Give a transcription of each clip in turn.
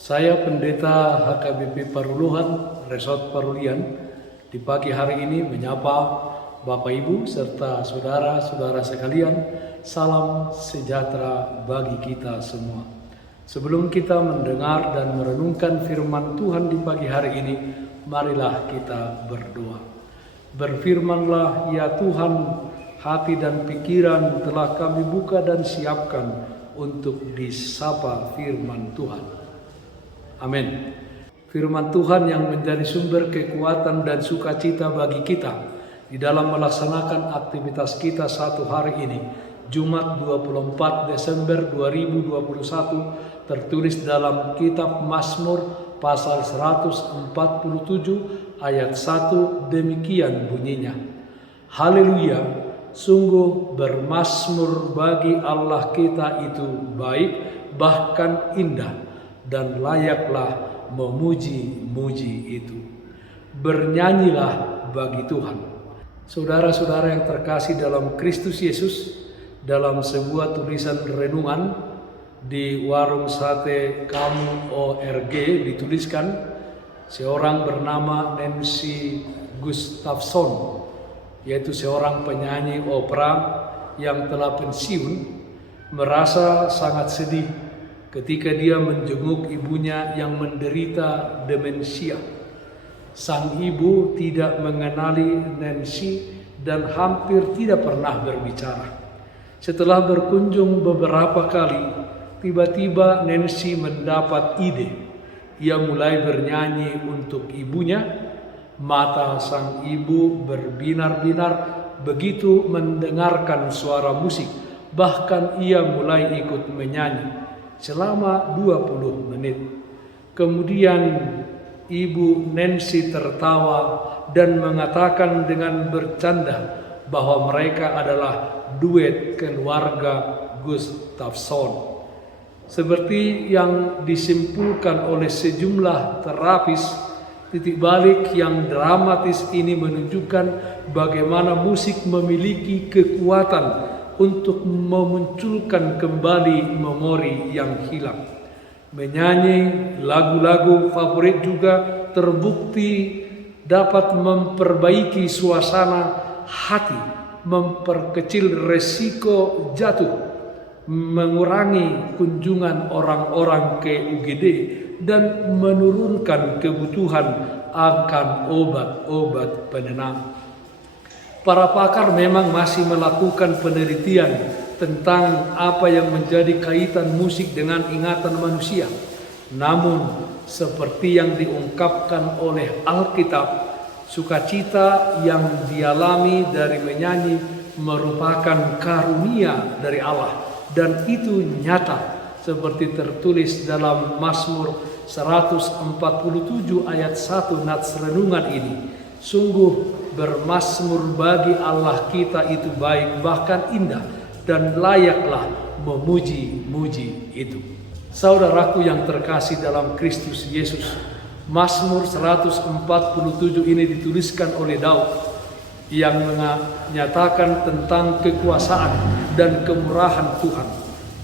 Saya Pendeta HKBP Paruluhan, Resort Parulian, di pagi hari ini menyapa Bapak Ibu serta saudara-saudara sekalian. Salam sejahtera bagi kita semua. Sebelum kita mendengar dan merenungkan firman Tuhan di pagi hari ini, marilah kita berdoa. Berfirmanlah, ya Tuhan, hati dan pikiran telah kami buka dan siapkan untuk disapa firman Tuhan. Amin. Firman Tuhan yang menjadi sumber kekuatan dan sukacita bagi kita di dalam melaksanakan aktivitas kita satu hari ini, Jumat 24 Desember 2021, tertulis dalam kitab Mazmur pasal 147 ayat 1, demikian bunyinya. Haleluya, sungguh bermazmur bagi Allah kita itu baik, bahkan indah, dan layaklah memuji-muji itu. Bernyanyilah bagi Tuhan. Saudara-saudara yang terkasih dalam Kristus Yesus, dalam sebuah tulisan renungan di warung sate Kamu ORG dituliskan, seorang bernama Nancy Gustafson, yaitu seorang penyanyi opera yang telah pensiun, merasa sangat sedih ketika dia menjenguk ibunya yang menderita demensia. Sang ibu tidak mengenali Nancy dan hampir tidak pernah berbicara. Setelah berkunjung beberapa kali, tiba-tiba Nancy mendapat ide. Ia mulai bernyanyi untuk ibunya. Mata sang ibu berbinar-binar begitu mendengarkan suara musik. Bahkan ia mulai ikut menyanyi selama 20 menit. Kemudian Ibu Nancy tertawa dan mengatakan dengan bercanda bahwa mereka adalah duet keluarga Gustafson. Seperti yang disimpulkan oleh sejumlah terapis, titik balik yang dramatis ini menunjukkan bagaimana musik memiliki kekuatan untuk memunculkan kembali memori yang hilang. Menyanyi lagu-lagu favorit juga terbukti dapat memperbaiki suasana hati, memperkecil resiko jatuh, mengurangi kunjungan orang-orang ke UGD, dan menurunkan kebutuhan akan obat-obat penenang. Para pakar memang masih melakukan penelitian tentang apa yang menjadi kaitan musik dengan ingatan manusia. Namun, seperti yang diungkapkan oleh Alkitab, sukacita yang dialami dari menyanyi merupakan karunia dari Allah, dan itu nyata seperti tertulis dalam Mazmur 147 ayat 1 nats renungan ini. Sungguh bermazmur bagi Allah kita itu baik, bahkan indah, dan layaklah memuji-muji itu. Saudaraku yang terkasih dalam Kristus Yesus, Mazmur 147 ini dituliskan oleh Daud yang menyatakan tentang kekuasaan dan kemurahan Tuhan.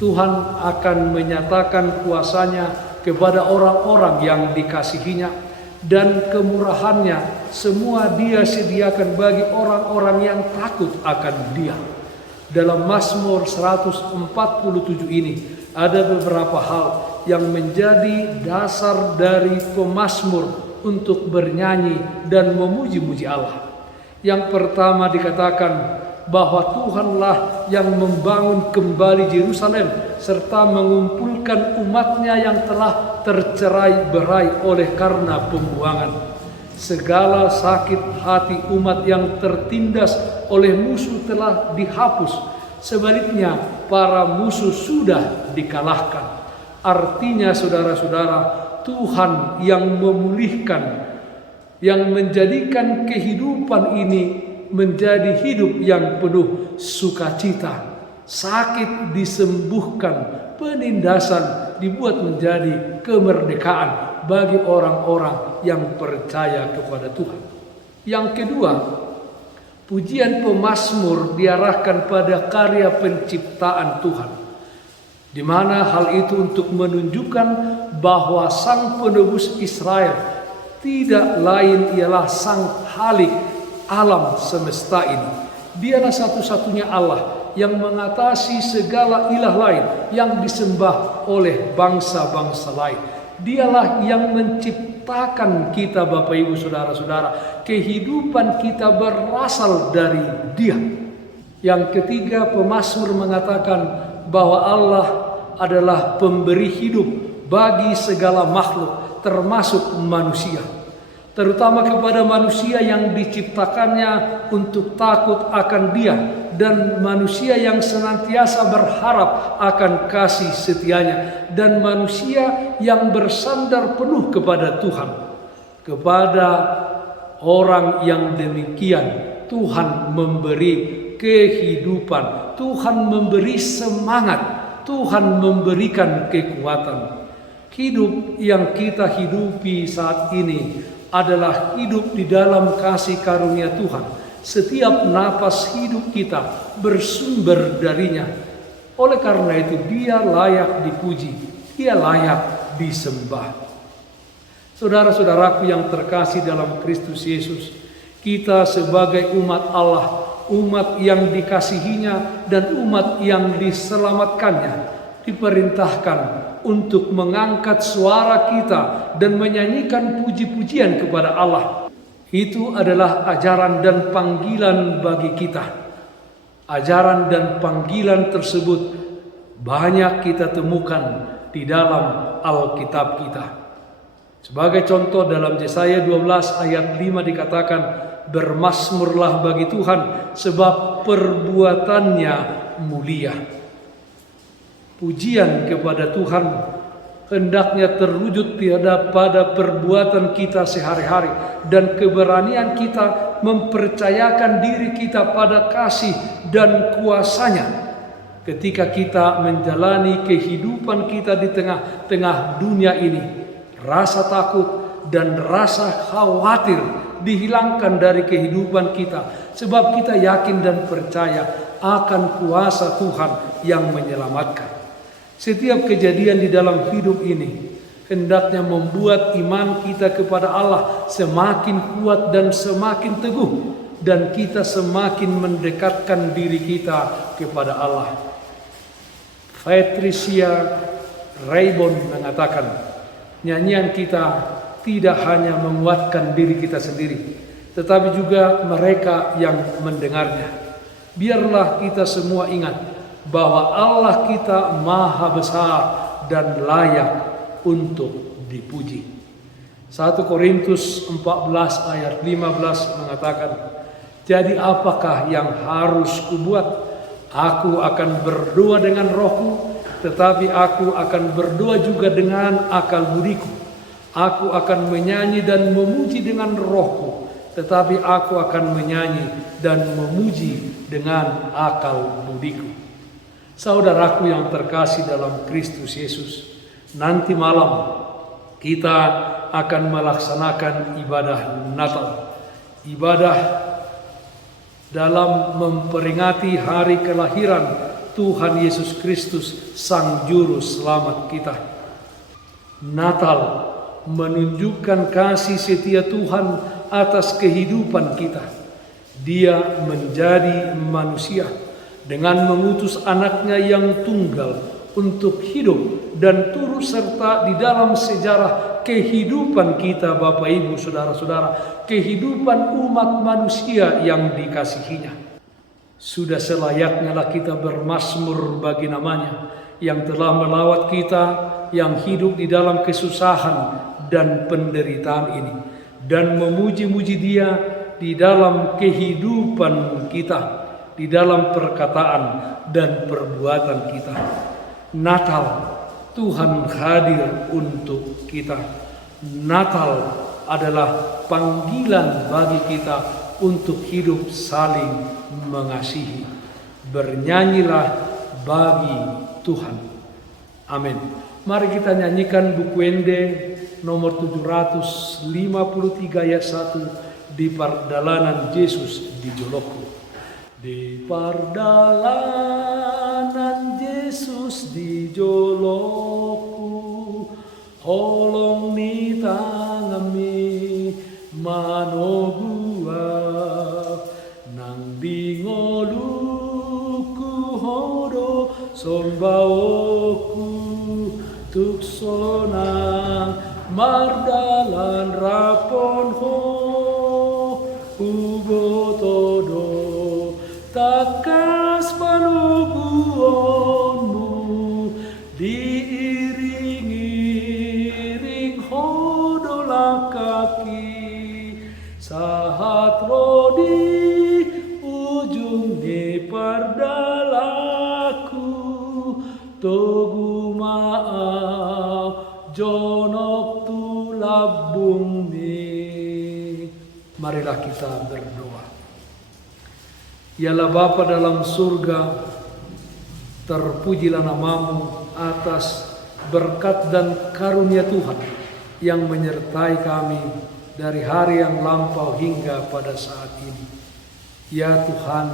Tuhan akan menyatakan kuasanya kepada orang-orang yang dikasihinya, dan kemurahannya semua dia sediakan bagi orang-orang yang takut akan dia. Dalam Mazmur 147 ini ada beberapa hal yang menjadi dasar dari pemazmur untuk bernyanyi dan memuji-muji Allah. Yang pertama dikatakan bahwa Tuhanlah yang membangun kembali Yerusalem serta mengumpulkan umatnya yang telah tercerai-berai oleh karena pembuangan. Segala sakit hati umat yang tertindas oleh musuh telah dihapus. Sebaliknya, para musuh sudah dikalahkan. Artinya, saudara-saudara, Tuhan yang memulihkan, yang menjadikan kehidupan ini menjadi hidup yang penuh sukacita. Sakit disembuhkan, penindasan dibuat menjadi kemerdekaan bagi orang-orang yang percaya kepada Tuhan. Yang kedua, pujian pemazmur diarahkan pada karya penciptaan Tuhan, di mana hal itu untuk menunjukkan bahwa Sang Penebus Israel tidak lain ialah Sang Khalik alam semesta ini. Dialah satu-satunya Allah yang mengatasi segala ilah lain yang disembah oleh bangsa-bangsa lain. Dialah yang menciptakan kita, Bapak Ibu Saudara-saudara. Kehidupan kita berasal dari Dia. Yang ketiga, pemazmur mengatakan bahwa Allah adalah pemberi hidup bagi segala makhluk, termasuk manusia. Terutama kepada manusia yang diciptakannya untuk takut akan Dia, dan manusia yang senantiasa berharap akan kasih setianya, dan manusia yang bersandar penuh kepada Tuhan. Kepada orang yang demikian, Tuhan memberi kehidupan, Tuhan memberi semangat, Tuhan memberikan kekuatan. Hidup yang kita hidupi saat ini adalah hidup di dalam kasih karunia Tuhan. Setiap napas hidup kita bersumber darinya. Oleh karena itu Dia layak dipuji, Dia layak disembah. Saudara-saudaraku yang terkasih dalam Kristus Yesus, kita sebagai umat Allah, umat yang dikasihinya dan umat yang diselamatkannya, diperintahkan untuk mengangkat suara kita dan menyanyikan puji-pujian kepada Allah. Itu adalah ajaran dan panggilan bagi kita. Ajaran dan panggilan tersebut banyak kita temukan di dalam Alkitab kita. Sebagai contoh, dalam Yesaya 12 ayat 5 dikatakan, bermasmurlah bagi Tuhan sebab perbuatannya mulia. Pujian kepada Tuhan hendaknya terwujud pada perbuatan kita sehari-hari dan keberanian kita mempercayakan diri kita pada kasih dan kuasa-Nya. Ketika kita menjalani kehidupan kita di tengah-tengah dunia ini, rasa takut dan rasa khawatir dihilangkan dari kehidupan kita, sebab kita yakin dan percaya akan kuasa Tuhan yang menyelamatkan. Setiap kejadian di dalam hidup ini hendaknya membuat iman kita kepada Allah semakin kuat dan semakin teguh, dan kita semakin mendekatkan diri kita kepada Allah. Patricia Raybon mengatakan, nyanyian kita tidak hanya menguatkan diri kita sendiri, tetapi juga mereka yang mendengarnya. Biarlah kita semua ingat bahwa Allah kita maha besar dan layak untuk dipuji. 1 Korintus 14 ayat 15 mengatakan, jadi apakah yang harus kubuat? Aku akan berdoa dengan rohku, tetapi aku akan berdoa juga dengan akal budiku. Aku akan menyanyi dan memuji dengan rohku, tetapi aku akan menyanyi dan memuji dengan akal budiku. Saudaraku yang terkasih dalam Kristus Yesus, nanti malam kita akan melaksanakan ibadah Natal. Ibadah dalam memperingati hari kelahiran Tuhan Yesus Kristus, Sang Juru Selamat kita. Natal menunjukkan kasih setia Tuhan atas kehidupan kita. Dia menjadi manusia dengan mengutus anaknya yang tunggal untuk hidup dan turut serta di dalam sejarah kehidupan kita, Bapak Ibu Saudara-saudara, kehidupan umat manusia yang dikasihinya. Sudah selayaknya lah kita bermazmur bagi namanya yang telah melawat kita yang hidup di dalam kesusahan dan penderitaan ini, dan memuji-muji Dia di dalam kehidupan kita, di dalam perkataan dan perbuatan kita. Natal, Tuhan hadir untuk kita. Natal adalah panggilan bagi kita untuk hidup saling mengasihi. Bernyanyilah bagi Tuhan. Amin. Mari kita nyanyikan buku Ende nomor 753 ayat 1, di pardalanan Yesus di Joloku. Di pardalanan Yesus di Joloku, holong ni tangami manogua nang bingoluku hodo sombaoku tuksonang mardalan rapon ho ubotodo takas panubuonmu diiring-iring hodolah kaki sahat rodi ujung ni pardalaku togu maaf jonok tu labung ni. Marilah kita berdoa. Yalah Bapa dalam surga, terpujilah namamu atas berkat dan karunia Tuhan yang menyertai kami dari hari yang lampau hingga pada saat ini. Ya Tuhan,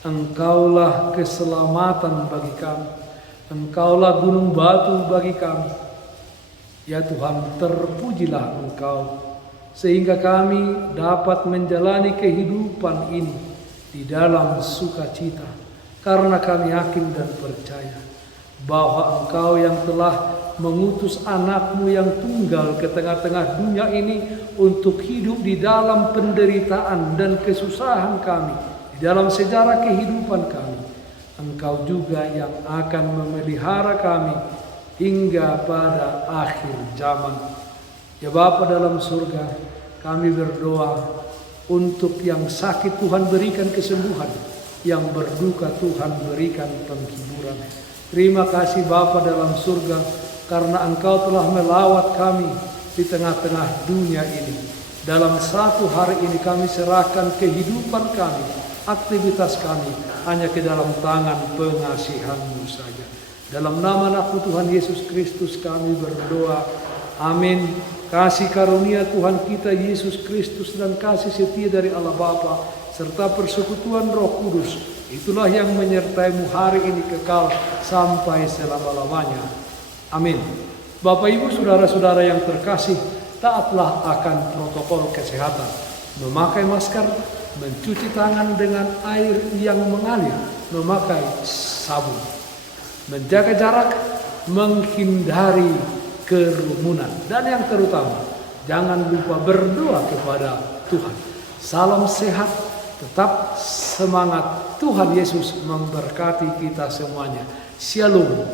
Engkaulah keselamatan bagi kami, Engkaulah gunung batu bagi kami. Ya Tuhan, terpujilah Engkau sehingga kami dapat menjalani kehidupan ini di dalam sukacita, karena kami yakin dan percaya bahwa Engkau yang telah mengutus anakmu yang tunggal ke tengah-tengah dunia ini untuk hidup di dalam penderitaan dan kesusahan kami, di dalam sejarah kehidupan kami. Engkau juga yang akan memelihara kami hingga pada akhir zaman. Ya Bapa dalam surga, kami berdoa untuk yang sakit Tuhan berikan kesembuhan, yang berduka Tuhan berikan penghiburan. Terima kasih Bapa dalam surga, karena Engkau telah melawat kami di tengah-tengah dunia ini. Dalam satu hari ini kami serahkan kehidupan kami, aktivitas kami hanya ke dalam tangan pengasihan-Mu saja. Dalam nama Anak Tuhan Yesus Kristus kami berdoa. Amin. Kasih karunia Tuhan kita Yesus Kristus dan kasih setia dari Allah Bapa serta persekutuan Roh Kudus, itulah yang menyertai-Mu hari ini kekal sampai selama-lamanya. Amin. Bapak Ibu saudara-saudara yang terkasih, taatlah akan protokol kesehatan. Memakai masker, mencuci tangan dengan air yang mengalir, memakai sabun, menjaga jarak, menghindari kerumunan, dan yang terutama jangan lupa berdoa kepada Tuhan. Salam sehat, tetap semangat. Tuhan Yesus memberkati kita semuanya. Shalom.